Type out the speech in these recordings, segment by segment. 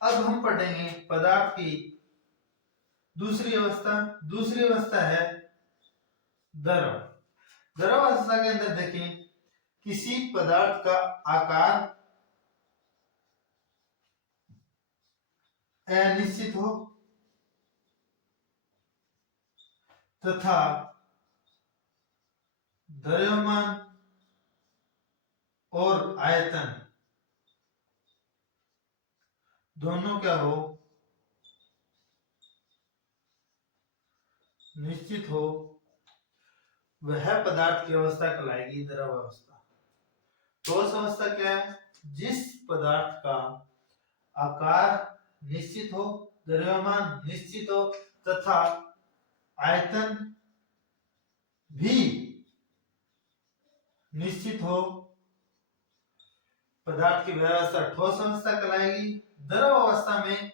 अब हम पढ़ेंगे पदार्थ की दूसरी अवस्था। दूसरी अवस्था है द्रव। द्रव अवस्था के अंदर देखें, किसी पदार्थ का आकार अनिश्चित हो तथा द्रव्यमान और आयतन दोनों क्या हो, निश्चित हो, वह पदार्थ की अवस्था कहलाएगी द्रव अवस्था। ठोस अवस्था क्या है? जिस पदार्थ का आकार निश्चित हो, द्रव्यमान निश्चित हो तथा आयतन भी निश्चित हो, पदार्थ की व्यवस्था ठोस अवस्था कहलाएगी। द्रव अवस्था में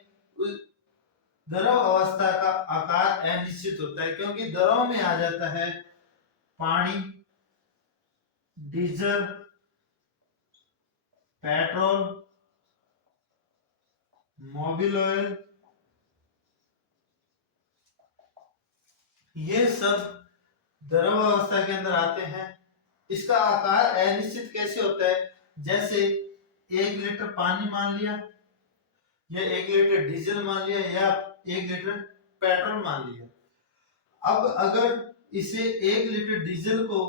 द्रव अवस्था का आकार अनिश्चित होता है, क्योंकि द्रव में आ जाता है पानी, डीजल, पेट्रोल, मोबिल ऑयल, ये सब द्रव अवस्था के अंदर आते हैं। इसका आकार अनिश्चित कैसे होता है? जैसे 1 लीटर पानी मान लिया, या 1 लीटर डीजल मान लिया, या 1 लीटर पेट्रोल मान लिया। अब अगर इसे 1 लीटर डीजल को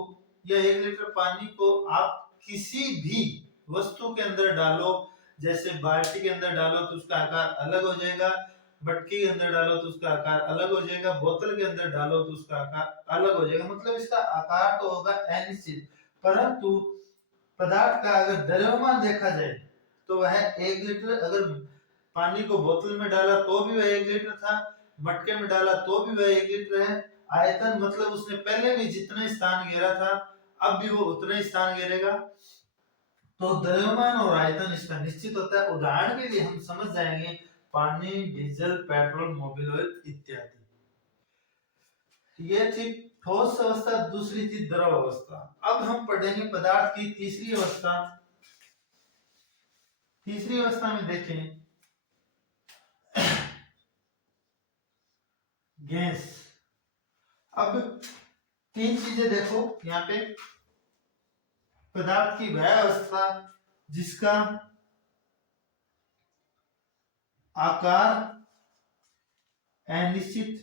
या 1 लीटर पानी को आप किसी भी वस्तु के अंदर डालो, जैसे बाल्टी के अंदर डालो तो उसका आकार अलग हो जाएगा, मटके के अंदर डालो तो उसका आकार अलग हो जाएगा, बोतल के अंदर डालो तो उसका आकार अलग हो जाएगा। मतलब इसका आकार तो होगा अनिश्चित, परंतु पदार्थ का अगर द्रव्यमान देखा जाए तो वह 1 लीटर, अगर पानी को बोतल में डाला तो भी वह 1 लीटर था, मटके में डाला तो भी वह 1 लीटर है। आयतन मतलब उसने पहले भी जितने स्थान घेरा था अब भी वो उतना ही स्थान घेरेगा। तो द्रव्यमान और आयतन इसका निश्चित होता है। उदाहरण के लिए हम समझ जाएंगे पानी, डीजल, पेट्रोल, मोबिल ऑयल इत्यादि। ये थी ठोस अवस्था, दूसरी थी द्रव अवस्था। अब हम पढ़ेंगे पदार्थ की तीसरी अवस्था। तीसरी अवस्था में देखें गैस। अब 3 चीजें देखो यहाँ पे। पदार्थ की वह अवस्था जिसका आकार अनिश्चित,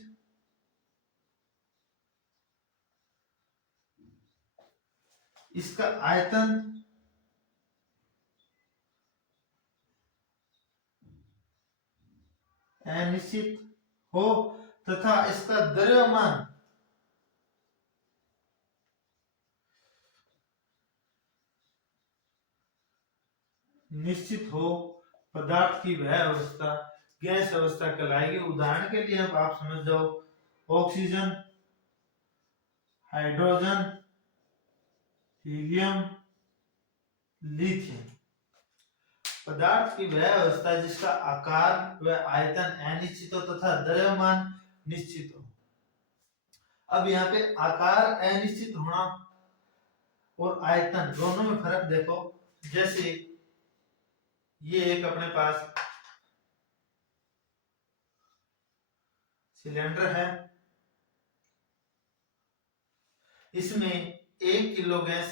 इसका आयतन अनिश्चित हो तथा इसका द्रव्यमान निश्चित हो, पदार्थ की वह अवस्था गैस अवस्था कहलाएगी। उदाहरण के लिए अब आप समझ जाओ, ऑक्सीजन, हाइड्रोजन, हीलियम, लिथियम। पदार्थ की वह अवस्था जिसका आकार व आयतन अनिश्चित हो तथा द्रव्यमान निश्चित हो। अब यहाँ पे आकार अनिश्चित होना और आयतन दोनों में फर्क देखो। जैसे ये एक अपने पास सिलेंडर है, इसमें 1 किलो गैस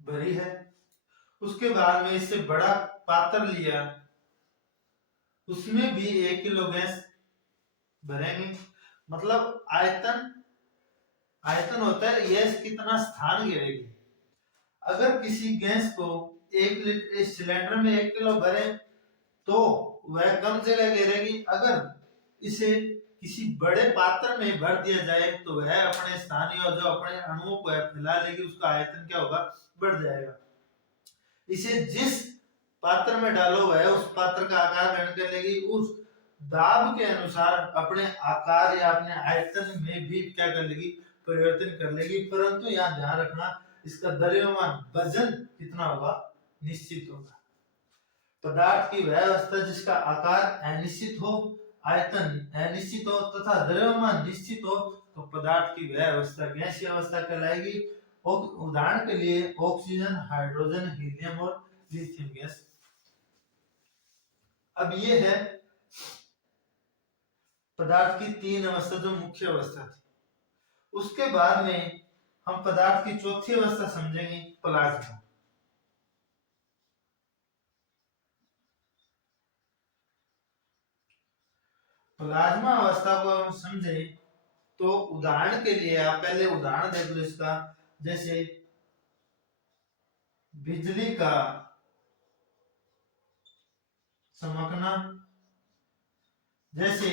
भरी है। उसके बाद में इससे बड़ा पात्र लिया, उसमें भी 1 किलो गैस भरेंगे। मतलब आयतन होता है गैस कितना स्थान घेरेगी। अगर किसी गैस को 1 लीटर इस सिलेंडर में 1 किलो भरे तो वह कम जगह घेरेगी। अगर इसे किसी बड़े पात्र में भर दिया जाए तो वह अपने स्थानीय जो अपने अणुओं को फैला लेगी, उसका आयतन क्या होगा, बढ़ जाएगा। इसे जिस पात्र में डालो वह उस पात्र का आकार ग्रहण कर लेगी, उस दाब के अनुसार अपने आकार या अपने आयतन में भी क्या कर लेगी, परिवर्तन कर लेगी। परंतु यहाँ ध्यान रखना, इसका द्रव्यमान वजन कितना होगा, निश्चित होगा। पदार्थ की वह अवस्था जिसका आकार अनिश्चित हो, आयतन अनिश्चित हो तथा द्रव्यमान निश्चित हो, तो पदार्थ की वह अवस्था गैसीय अवस्था कहलाएगी। उदाहरण के लिए ऑक्सीजन, हाइड्रोजन, हीलियम और लिथियम गैस। अब ये है पदार्थ की तीन अवस्था जो मुख्य अवस्था थी। उसके बाद में हम पदार्थ की चौथी अवस्था समझेंगे, प्लाज्मा। प्लाज्मा अवस्था को हम समझे तो उदाहरण के लिए आप पहले उदाहरण देख लो इसका, जैसे बिजली का चमकना, जैसे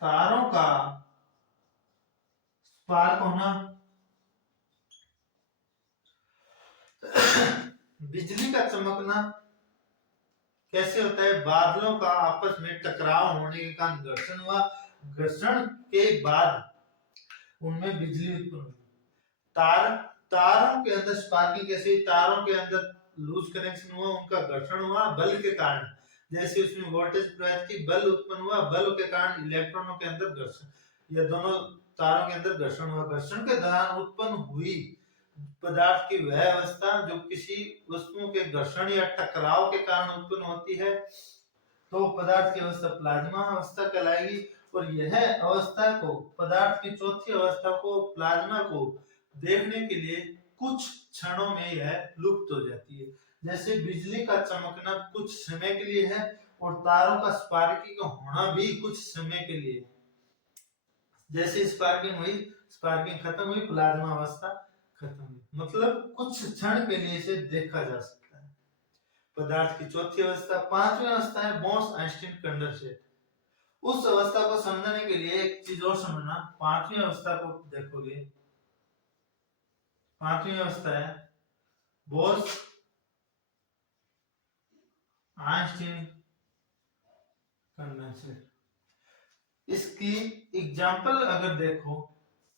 तारों का स्पार्क होना, बिजली का चमकना कैसे होता है, बादलों का आपस में टकराव होने के कारण घर्षण हुआ, घर्षण के बाद उनमें बिजली उत्पन्न हुई। तारों के अंदर स्पार्किंग कैसे, तारों के अंदर लूज कनेक्शन हुआ, उनका घर्षण हुआ बल के कारण, जैसे उसमें वोल्टेज प्रवाहित की, बल उत्पन्न हुआ, बल के कारण इलेक्ट्रॉनों के अंदर घर्षण, ये दोनों तारों के अंदर घर्षण हुआ। घर्षण के दौरान उत्पन्न हुई पदार्थ की वह अवस्था जो किसी वस्तुओं के घर्षण या टकराव के कारण उत्पन्न होती है, तो पदार्थ की अवस्था प्लाज्मा अवस्था कहलाएगी। और यह अवस्था को, पदार्थ की चौथी अवस्था को, प्लाज्मा को देखने के लिए कुछ क्षणों में यह लुप्त हो जाती है। जैसे बिजली का चमकना कुछ समय के लिए है और तारों का स्पार्किंग होना भी कुछ समय के लिए। जैसे स्पार्किंग हुई, स्पार्किंग खत्म हुई, प्लाज्मा अवस्था खत्म हुई, मतलब कुछ क्षण के लिए इसे देखा जा सकता है। पदार्थ की चौथी अवस्था। पांचवी अवस्था है बोस-आइंस्टीन कंडेंसेट। उस अवस्था को समझने के लिए एक चीज और समझना, पांचवी अवस्था को देखोगे, पांचवी अवस्था है बोस आइंस्टीन कंडेंसेट। इसकी एग्जांपल अगर देखो,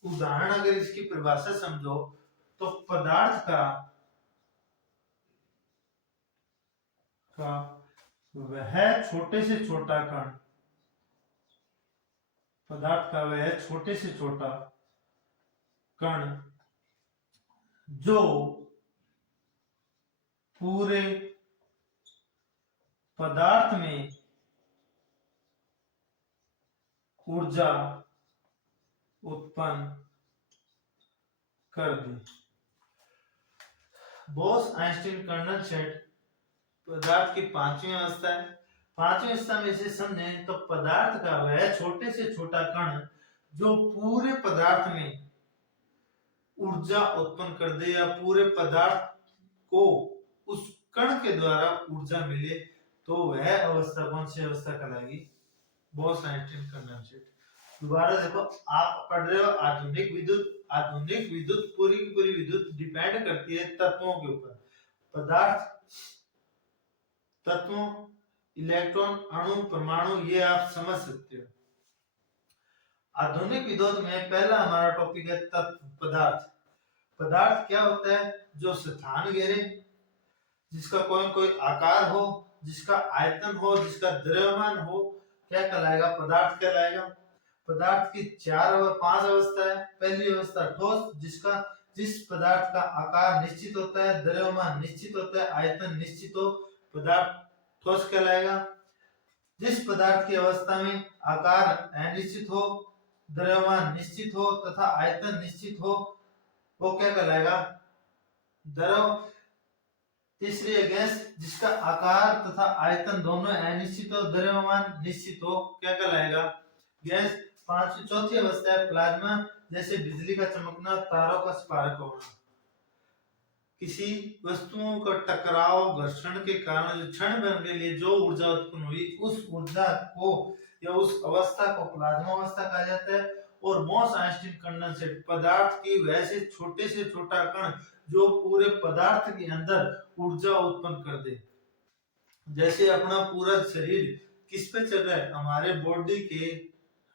उदाहरण अगर इसकी परिभाषा समझो, तो पदार्थ का वह छोटे से छोटा कण, पदार्थ का वह छोटे से छोटा कण जो पूरे पदार्थ में ऊर्जा उत्पन्न कर दे। बोस-आइंस्टीन कंडेंसेट पदार्थ की पांचवी अवस्था है। पांचवी अवस्था में इसे समझें तो पदार्थ का वह छोटे से छोटा कण जो पूरे पदार्थ में ऊर्जा उत्पन्न कर दे या पूरे पदार्थ को उस कण के द्वारा ऊर्जा मिले, तो वह अवस्था कौन सी अवस्था कहलाएगी, बोस-आइंस्टीन कंडेंसेट। दोबारा देखो, आप पढ़ रहे हो आधुनिक विद्युत। आधुनिक विद्युत पूरी की पूरी विद्युत डिपेंड करती है तत्वों के ऊपर। पदार्थ, तत्वों, इलेक्ट्रॉन, अणु, परमाणु, ये आप समझ सकते हो। आधुनिक विद्युत में पहला हमारा टॉपिक है तत्व, पदार्थ। पदार्थ क्या होता है, जो स्थान घेरे, जिसका कोई कोई आकार हो, जिसका आयतन हो, जिसका द्रव्यमान हो, क्या कहलाएगा, पदार्थ कहलाएगा। पदार्थ की पांच अवस्था है। पहली अवस्था ठोस, जिस पदार्थ का आकार निश्चित होता है, द्रव्यमान निश्चित होता है, आयतन निश्चित हो, पदार्थ ठोस कहलाएगा। जिस पदार्थ की अवस्था में आकार अनिश्चित हो, द्रव्यमान निश्चित हो तथा आयतन निश्चित हो, वो क्या कहलाएगा, द्रव। तीसरी है गैस, जिसका आकार तथा आयतन दोनों अनिश्चित हो, द्रव्यमान निश्चित हो, क्या कहलाएगा, गैस। चौथी अवस्था है प्लाज्मा, जैसे बिजली का चमकना, तारों का स्पार्क होना। किसी वस्तुओं का टकराव, घर्षण के कारण जो क्षण भर के लिए जो ऊर्जा उत्पन्न हुई, उस ऊर्जा को या उस अवस्था को प्लाज्मा अवस्था कहा जाता है। और बोस-आइंस्टीन कंडेंसेट, पदार्थ की वैसे छोटे से छोटा कण जो पूरे पदार्थ के अंदर ऊर्जा उत्पन्न कर दे। जैसे अपना पूरा शरीर किस पे चल रहा है, हमारे बॉडी के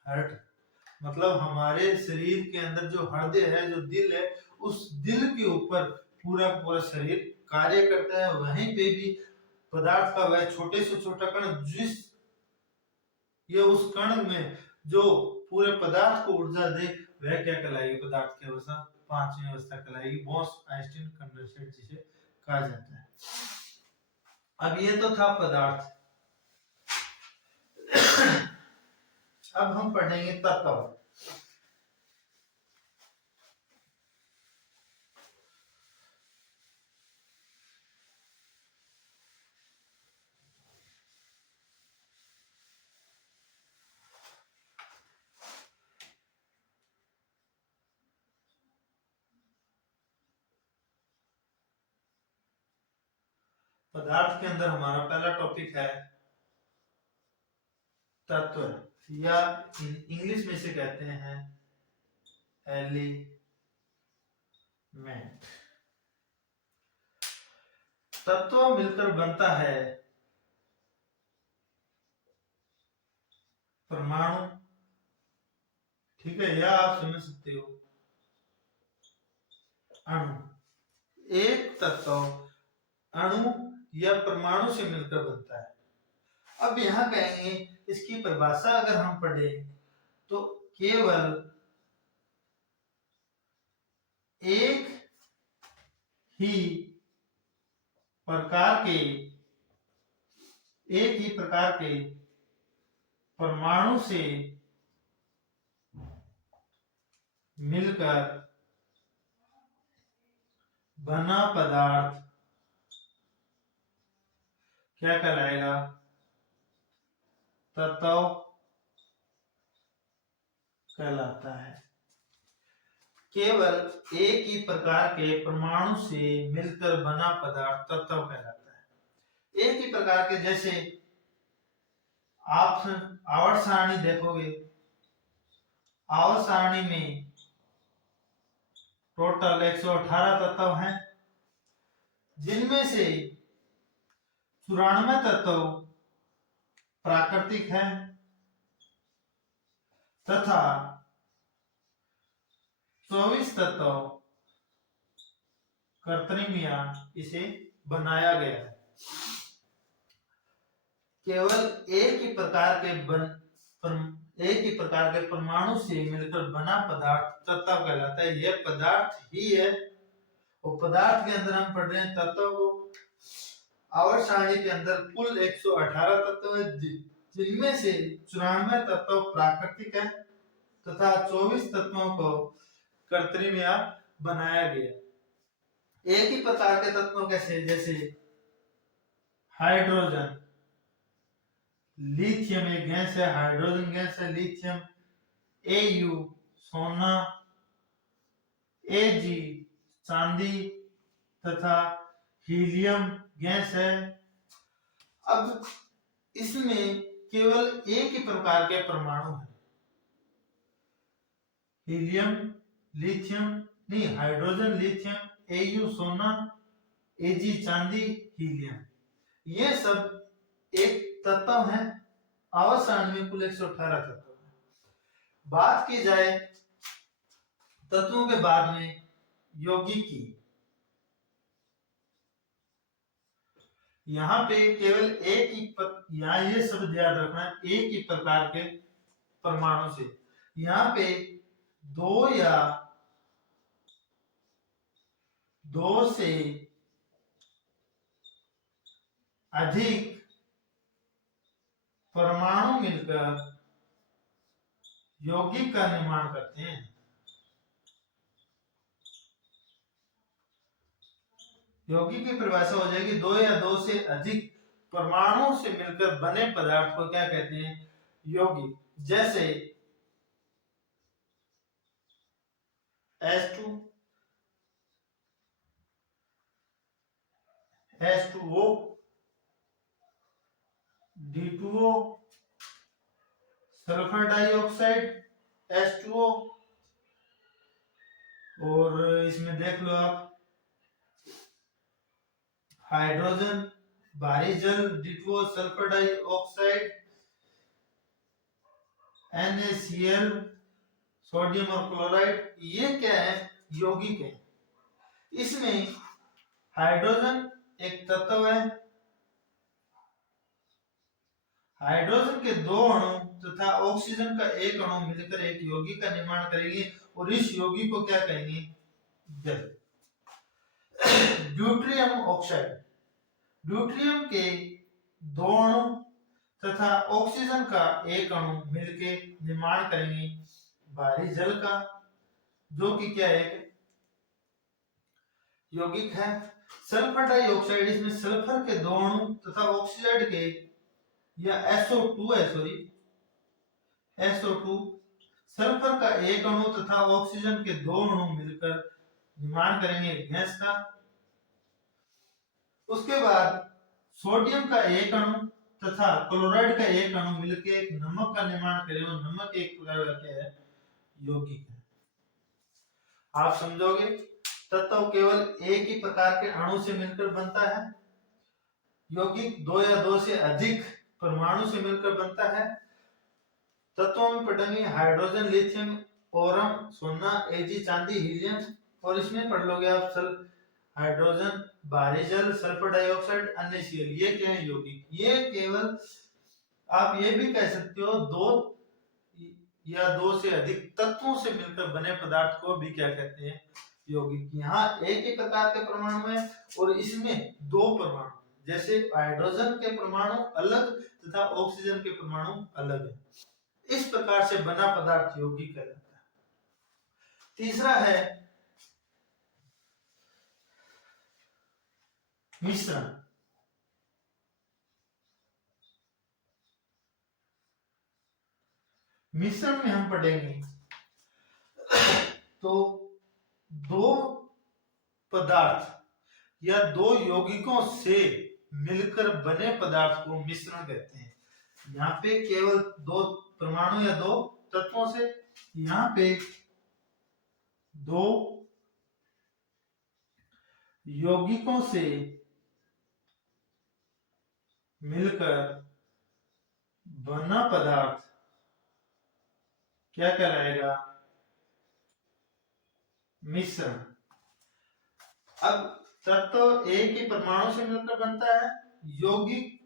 हार्ट, मतलब हमारे शरीर के अंदर जो हृदय है, जो दिल है, उस दिल के ऊपर पूरा पूरा शरीर कार्य करता है। वहीं पे भी पदार्थ का वह छोटे से छोटा कण, जिस ये उस कण में जो पूरे पदार्थ को ऊर्जा दे, वह क्या कहलाएगी, पदार्थ की अवस्था, पांचवी अवस्था कहलाएगी, बोस-आइंस्टीन कंडेंसेट जिसे कहा जाता है। अब ये तो था पदार्थ। अब हम पढ़ेंगे तत्व। पदार्थ के अंदर हमारा पहला टॉपिक है तत्व, या इंग्लिश में से कहते हैं एलिमेंट। तत्व मिलकर बनता है परमाणु, ठीक है, या आप समझ सकते हो अणु। एक तत्व अणु या परमाणु से मिलकर बनता है। अब यहां कहेंगे इसकी परिभाषा अगर हम पढ़े तो केवल एक ही प्रकार के परमाणु से मिलकर बना पदार्थ क्या कहलाएगा? तत्व कहलाता है। केवल एक ही प्रकार के परमाणु से मिलकर बना पदार्थ तत्व कहलाता है। एक ही प्रकार के, जैसे आप आवर्त सारणी देखोगे, आवर्त सारणी में टोटल 118 तत्व हैं, जिनमें से 94 तत्व प्राकृतिक हैं तथा 24 तत्व कृत्रिम या इसे बनाया गया है। केवल एक ही प्रकार के परमाणु से मिलकर बना पदार्थ तत्व कहलाता है। यह पदार्थ ही है, और पदार्थ के अंदर हम पढ़ रहे हैं तत्व को। आवर्त सारणी के अंदर कुल 118 तत्व है, जिनमें से 94 तत्व प्राकृतिक है तथा 24 तत्वों को कृत्रिम या बनाया गया। एक ही प्रकार के तत्वों कैसे, जैसे हाइड्रोजन, लिथियम एक गैस है, हाइड्रोजन गैस है, लिथियम, Au सोना, Ag चांदी तथा हीलियम गैस है। अब इसमें केवल एक ही प्रकार के परमाणु हैं, हीलियम, लिथियम नहीं, हाइड्रोजन, लिथियम, Au सोना, Ag चांदी, हीलियम, ये सब एक तत्व है। आवर्त सारणी में कुल 118 तत्व है। बात की जाए तत्वों के बाद में यौगिकी, यहाँ पे केवल एक ही यहाँ ये शब्द याद रखना है, एक ही प्रकार के परमाणु से। यहाँ पे दो से अधिक परमाणु मिलकर यौगिक का निर्माण करते हैं। यौगिक की परिभाषा हो जाएगी, दो या दो से अधिक परमाणु से मिलकर बने पदार्थ को क्या कहते हैं? यौगिक। जैसे H2, H2O, D2O, sulphur dioxide H2O, और इसमें देख लो आप हाइड्रोजन, भारी जल D2O, sulphur dioxide, NaCl, sodium और क्लोराइड, ये क्या है? यौगिक है। इसमें हाइड्रोजन एक तत्व है, हाइड्रोजन के दो अणु तथा ऑक्सीजन का एक अणु मिलकर एक यौगिक का निर्माण करेंगे, और इस यौगिक को क्या कहेंगे? जल। ड्यूटेरियम ऑक्साइड, ड्यूटेरियम के दो अणु तथा ऑक्सीजन का एक अणु मिलके निर्माण करेंगे भारी जल का, जो कि क्या है, यौगिक है। सल्फर डाइऑक्साइड, इसमें सल्फर के दो अणु तथा ऑक्सीजन के या SO2 है, सॉरी SO2, सल्फर का एक अणु तथा ऑक्सीजन के दो अणु मिलकर निर्माण करेंगे गैस का। उसके बाद सोडियम का एक अणु तथा क्लोराइड का एक अणु मिलकर एक नमक का निर्माण करेंगे, और नमक एक प्रकार का क्या है, यौगिक है। आप समझोगे तत्व केवल एक ही प्रकार के अणु से मिलकर बनता है, यौगिक दो या दो से अधिक परमाणु से मिलकर बनता है। तत्वों में पढ़ेंगे हाइड्रोजन, लिथियम, बोरॉन, सोना, Ag, चांदी, हीलियम, और इसमें पढ़ लोगे आप हाइड्रोजन, भारी जल, सल्फर डाइऑक्साइड, अन्य Cl, ये क्या है, यौगिक। ये केवल आप ये भी कह सकते हो दो या दो से अधिक तत्वों से मिलकर बने पदार्थ को भी क्या कहते हैं, यौगिक। यहाँ एक ही प्रकार के परमाणु है और इसमें दो परमाणु, जैसे हाइड्रोजन के परमाणु अलग तथा ऑक्सीजन के परमाणु अलग है। इस प्रकार से बना पदार्थ यौगिक कहलाता है। तीसरा है मिश्रण। मिश्रण में हम पढ़ेंगे तो दो पदार्थ या दो यौगिकों से मिलकर बने पदार्थ को मिश्रण कहते हैं। यहाँ पे केवल दो परमाणु या दो तत्वों से, यहाँ पे दो यौगिकों से मिलकर बना पदार्थ क्या कहलाएगा, मिश्रण। अब तत्व एक ही परमाणु से मिलकर बनता है, यौगिक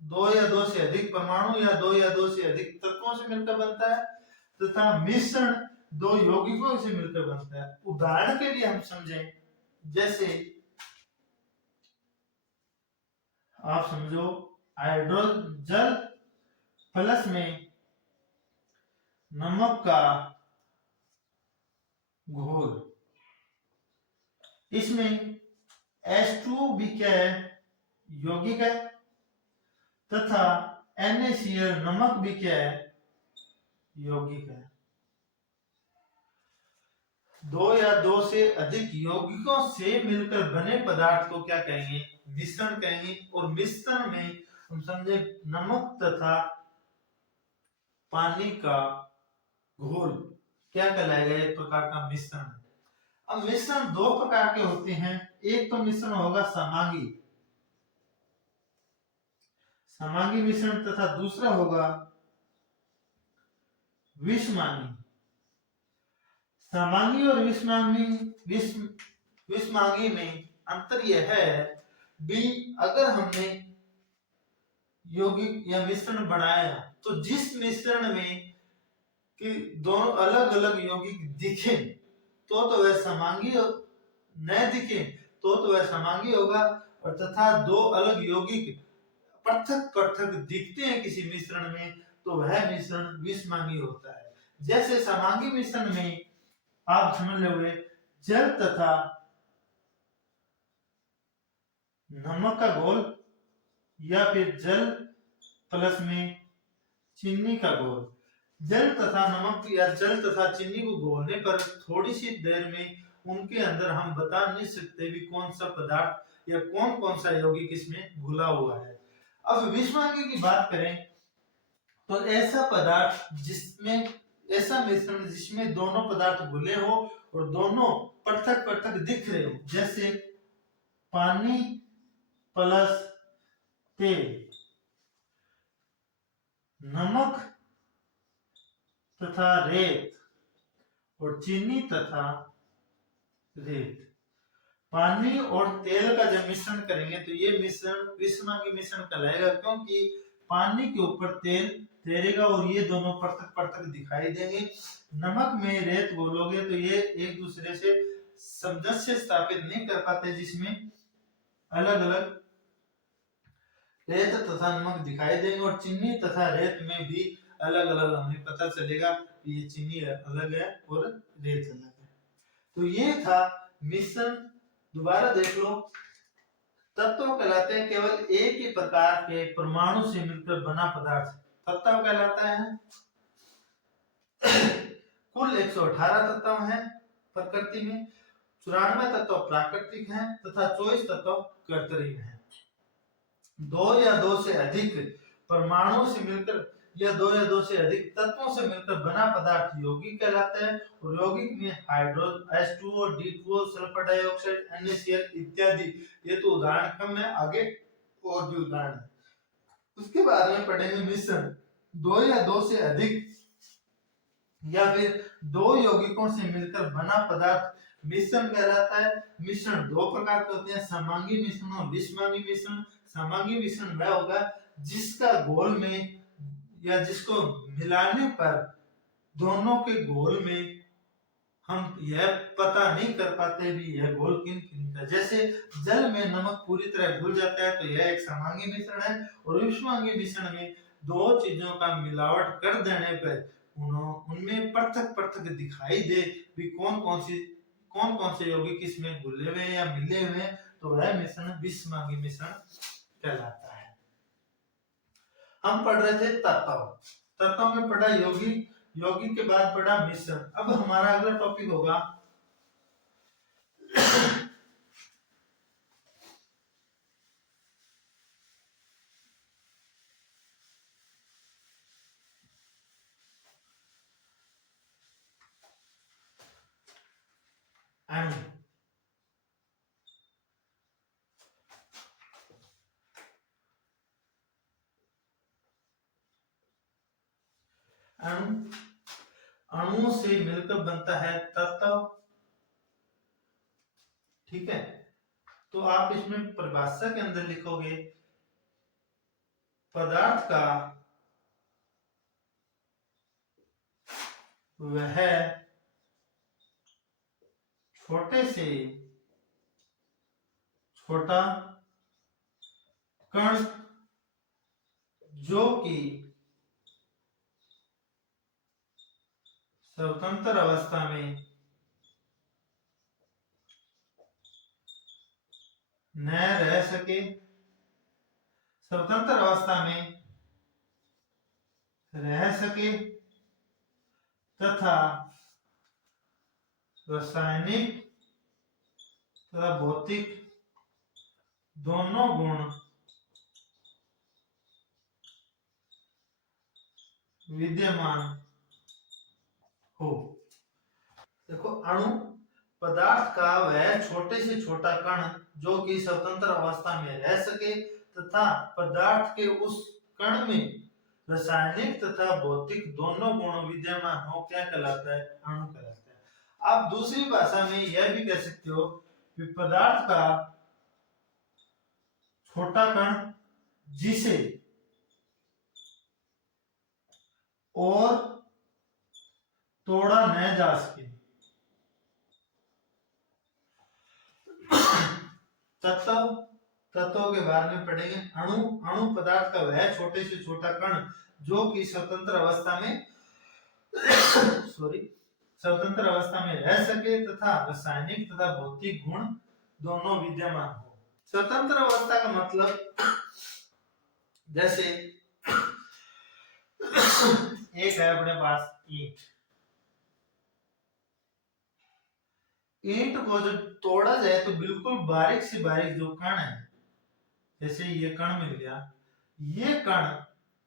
दो या दो से अधिक परमाणु या दो से अधिक तत्वों से मिलकर बनता है, तथा मिश्रण दो यौगिकों से मिलकर बनता है। उदाहरण के लिए हम समझें, जैसे आप समझो हाइड्रोजन प्लस में नमक का घोल, इसमें H2 भी क्या है, यौगिक है, तथा NaCl नमक भी क्या है, यौगिक है। दो या दो से अधिक यौगिकों से मिलकर बने पदार्थ को क्या कहेंगे, मिश्रण कहेंगे। और मिश्रण में हम समझे नमक तथा पानी का घोल क्या कहलाएगा, एक प्रकार का मिश्रण है। अब मिश्रण दो प्रकार के होते हैं, एक तो मिश्रण होगा समांगी मिश्रण, तथा दूसरा होगा विषमांगी। समांगी और विषमांगी में अंतर यह है भी, अगर हमने यौगिक या मिश्रण बनाया तो जिस मिश्रण में कि दोनों अलग अलग यौगिक दिखे तो वह समांगी, न दिखे तो वह समांगी होगा, और तथा दो अलग यौगिक पृथक पृथक दिखते हैं किसी मिश्रण में तो वह मिश्रण विषमांगी होता है। जैसे समांगी मिश्रण में आप समझ लोगे जल तथा नमक का घोल, या फिर जल प्लस में चीनी का घोल। जल तथा नमक या जल तथा चीनी को घोलने पर थोड़ी सी देर में उनके अंदर हम बता नहीं सकते भी कौन सा पदार्थ या कौन कौन सा यौगिक इसमें घुला हुआ है। अब विषमांगी की बात करें तो ऐसा पदार्थ जिसमें, ऐसा मिश्रण जिसमें दोनों पदार्थ घुले हो और दोनों पृथक पृथक दिख रहे हो, जैसे पानी प्लस तेल, नमक तथा रेत, और चीनी तथा रेत। पानी और तेल का जब मिश्रण करेंगे तो ये मिश्रण विषमांगी मिश्रण कहलाएगा, क्योंकि पानी के ऊपर तेल तैरेगा और ये दोनों पृथक पृथक दिखाई देंगे। नमक में रेत घोलोगे तो ये एक दूसरे से सामंजस्य स्थापित नहीं कर पाते, जिसमें अलग अलग रेत तथा नमक दिखाई देंगे और चीनी तथा रेत में भी अलग अलग हमें पता चलेगा कि ये चीनी अलग है और रेत अलग है। तो ये था मिश्रण। दोबारा देख लो, तत्व कहलाते हैं केवल एक ही प्रकार के परमाणु से मिलकर बना पदार्थ तत्व कहलाता है। कुल 118 तत्व हैं प्रकृति में, 94 तत्व प्राकृतिक हैं तथा 24 तत्व कृत्रिम हैं। दो या दो से अधिक परमाणुओं से मिलकर या दो या दो से अधिक तत्वों से मिलकर बना पदार्थ यौगिक कहलाता है। और यौगिक में H2O, D2O, sulphur dioxide, NaCl इत्यादि, ये तो उदाहरण कम है, आगे और भी उदाहरण है। उसके बाद में पढ़ेंगे मिश्रण। दो या दो से अधिक या फिर दो यौगिकों से मिलकर बना पदार्थ मिश्रण कहलाता है। मिश्रण दो प्रकार के होते हैं, समांगी मिश्रण और विषमांगी मिश्रण। समांगी मिश्रण वह होगा जिसका घोल में या जिसको मिलाने पर दोनों के घोल में हम यह पता नहीं कर पाते भी यह घोल किन किन का। जैसे जल में नमक पूरी तरह घुल जाता है तो यह एक समांगी मिश्रण है। और विषमांगी मिश्रण में दो चीजों का मिलावट कर देने पर उनमें पृथक पृथक दिखाई दे भी कौन कौन से यौगिक इसमें घुले हुए या मिले हुए, तो वह मिश्रण विषमांगी मिश्रण कहलाता है। हम पढ़ रहे थे तत्व में पढ़ा यौगिक, यौगिक के बाद पढ़ा मिश्रण। अब हमारा अगला टॉपिक होगा अणु। अणुओं से मिलकर बनता है तत्व। ठीक है, तो आप इसमें परिभाषा के अंदर लिखोगे पदार्थ का वह छोटे से छोटा कण जो कि स्वतंत्र अवस्था में न रह सके, स्वतंत्र अवस्था में रह सके तथा रासायनिक तथा भौतिक दोनों गुण विद्यमान हो। देखो, अणु पदार्थ का वह छोटे से छोटा कण जो कि स्वतंत्र अवस्था में रह सके तथा पदार्थ के उस कण में रासायनिक तथा भौतिक दोनों गुण विद्यमान हो, क्या कहलाता है? अणु कहलाता है। आप दूसरी भाषा में यह भी कह सकते हो कि पदार्थ का छोटा कण जिसे और तोड़ा न जा सके। तत्व के बारे में पढ़ेंगे। अणु पदार्थ का वह छोटे से छोटा कण जो कि स्वतंत्र अवस्था में स्वतंत्र अवस्था में रह सके तथा रासायनिक तथा भौतिक गुण दोनों विद्यमान हो। स्वतंत्र अवस्था का मतलब जैसे एक है अपने पास ईंट को जब तोड़ा जाए तो बिल्कुल बारीक से बारीक जो कण है, जैसे ये कण मिल गया, ये कण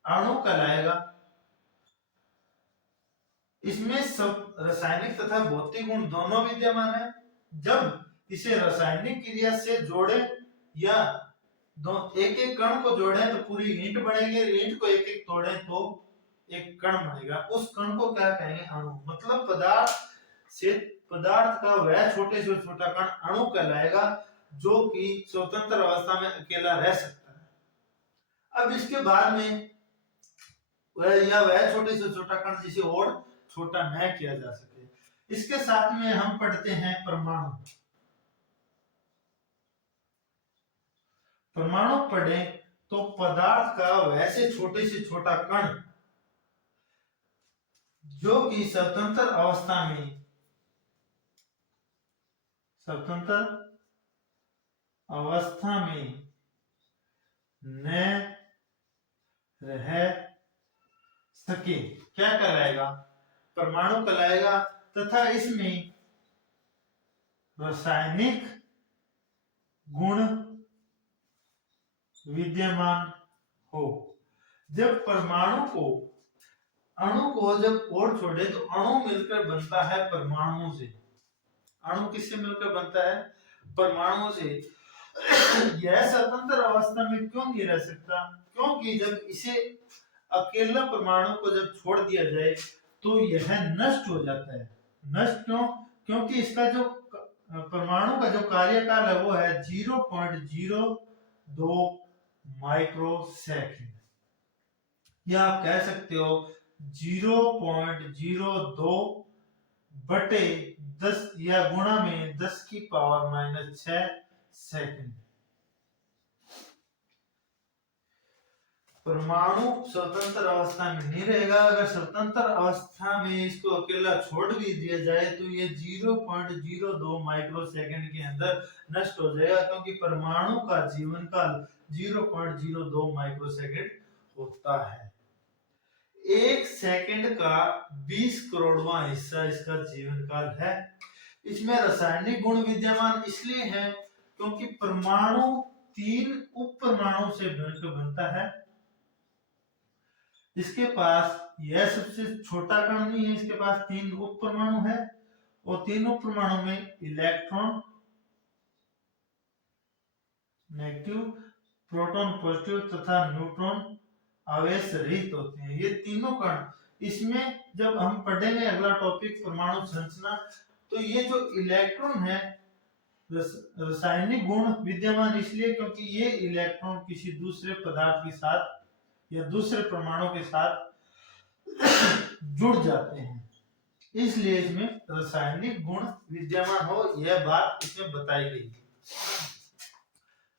अणु कहलाएगा। इसमें सब रासायनिक तथा भौतिक गुण दोनों विद्यमान है। जब इसे रासायनिक क्रिया से जोड़े या एक एक कण को जोड़े तो पूरी ईंट बनेगी, ईंट को एक एक तोड़े तो एक कण बनेगा। उस कण को क्या कहेंगे? अणु। मतलब पदार्थ का वह छोटे से छोटा कण अणु कहलाएगा जो कि स्वतंत्र अवस्था में अकेला रह सकता है। अब इसके बाद में वह छोटे से छोटा कण जिसे और छोटा न किया जा सके। इसके साथ में हम पढ़ते हैं परमाणु। परमाणु पढ़े तो पदार्थ का वैसे छोटे से छोटा कण जो कि स्वतंत्र अवस्था में न रह सके क्या कहलाएगा? परमाणु कहलाएगा, तथा इसमें रासायनिक गुण विद्यमान हो। जब अणु को जब और छोड़े तो अणु मिलकर बनता है परमाणु से। अणु किससे मिलकर बनता है? परमाणु से। यह स्वतंत्र अवस्था में क्यों नहीं रह सकता? क्योंकि जब इसे अकेला परमाणु को जब छोड़ दिया जाए तो यह नष्ट हो जाता है। नष्ट क्यों? क्योंकि इसका जो परमाणु का जो कार्यकाल है वो है 0.02 माइक्रोसेकंड, या आप कह सकते हो 0.02 बटे 10 या गुणा में 10 की पावर -6 सेकंड। परमाणु स्वतंत्र अवस्था में नहीं रहेगा। अगर स्वतंत्र अवस्था में इसको अकेला छोड़ भी दिया जाए तो ये 0.02 माइक्रोसेकंड के अंदर नष्ट हो जाएगा, क्योंकि परमाणु का जीवन काल 0.02 माइक्रोसेकंड होता है। एक सेकंड का 20 करोड़वां हिस्सा इसका जीवन काल है। इसमें रासायनिक गुण विद्यमान इसलिए है क्योंकि परमाणु 3 उप परमाणु से मिलकर बनता है। इसके पास यह सबसे छोटा कण नहीं है, इसके पास 3 उप परमाणु है और तीनों परमाणु में इलेक्ट्रॉन नेगेटिव, प्रोटॉन पॉजिटिव तथा न्यूट्रॉन आवेश रहित होते हैं। ये तीनों कण, इसमें जब हम पढ़ेंगे अगला टॉपिक परमाणु संरचना, तो ये जो इलेक्ट्रॉन है रासायनिक गुण विद्यमान इसलिए क्योंकि ये इलेक्ट्रॉन किसी दूसरे पदार्थ के साथ या दूसरे परमाणु के साथ जुड़ जाते हैं, इसलिए इसमें रासायनिक गुण विद्यमान हो, यह बात इसमें बताई गई।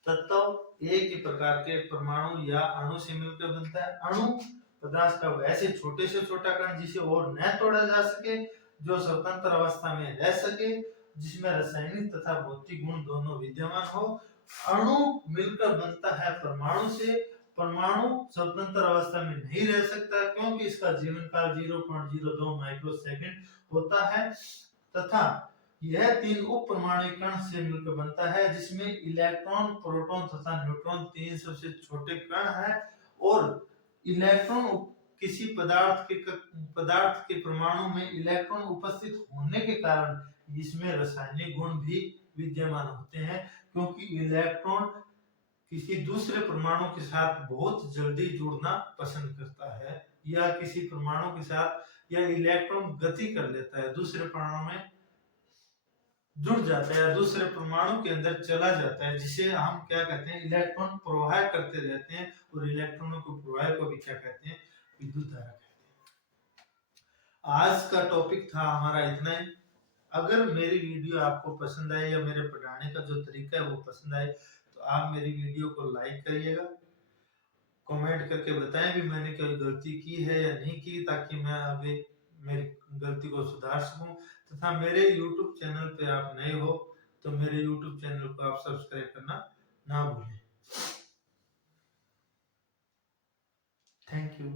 तत्व एक ही प्रकार के परमाणु या अणु से मिलकर बनता है। अणु पदार्थ का वैसे छोटे से छोटा कण जिसे और न तोड़ा जा सके, जो स्वतंत्र अवस्था में रह सके, जिसमें रासायनिक तथा भौतिक गुण दोनों विद्यमान हो। अणु मिलकर बनता है परमाणु से। परमाणु स्वतंत्र अवस्था में नहीं रह सकता क्योंकि इसका जीवन काल 0.02 माइक्रोसेकंड होता है, तथा यह 3 उप परमाणु कण से मिलकर बनता है, जिसमें इलेक्ट्रॉन, प्रोटॉन तथा न्यूट्रॉन 3 सबसे छोटे कण हैं। और इलेक्ट्रॉन किसी पदार्थ के परमाणु में इलेक्ट्रॉन उपस्थित होने के कारण इसमें रासायनिक गुण भी विद्यमान होते हैं, क्योंकि इलेक्ट्रॉन किसी दूसरे परमाणु के साथ बहुत जल्दी जुड़ना पसंद करता है, या किसी परमाणु के साथ या इलेक्ट्रॉन गति कर लेता है, दूसरे परमाणु में जुड़ जाता है, दूसरे परमाणु के अंदर चला जाता है, जिसे हम क्या कहते हैं? इलेक्ट्रॉन प्रवाह करते रहते हैं। और इलेक्ट्रॉनों को प्रवाह को भी क्या कहते हैं? विद्युत धारा कहते हैं। आज का टॉपिक था हमारा इतना ही। अगर मेरी वीडियो आपको पसंद आए या मेरे पढ़ाने का जो तरीका है वो पसंद आए तो आप मेरी वीडियो को लाइक करिएगा, कमेंट करके बताएं भी मैंने कोई गलती की है या नहीं की, ताकि मैं आगे मेरी गलती को सुधार सकूं। तथा मेरे YouTube चैनल पे आप नए हो तो मेरे YouTube चैनल को आप सब्सक्राइब करना ना भूलें। Thank you.